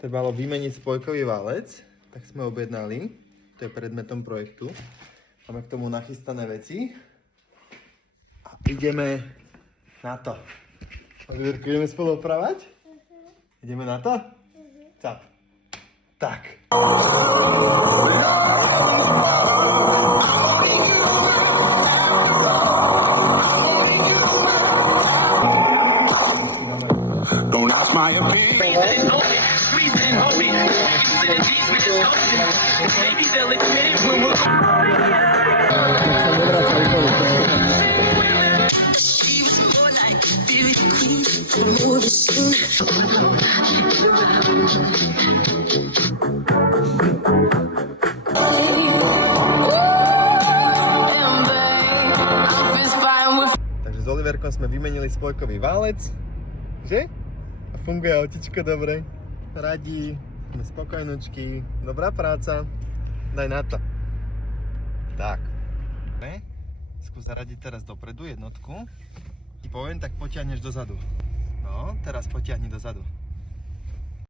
Trebalo vymeniť spojkový válec, tak sme objednali. To je predmetom projektu. Máme k tomu nachystané veci. A ideme na to. Oliverko, ideme spolu opravať? Ideme na to? Tak. Don't ask my opinion. Takže s Oliverkom sme vymenili spojkový válec, že? A funguje autičko dobre, radí, sme spokojnočky, dobrá práca, daj na to. Tak. Skús zaradiť teraz dopredu jednotku. Ti poviem, tak potiahneš dozadu. No, teraz potiahni dozadu.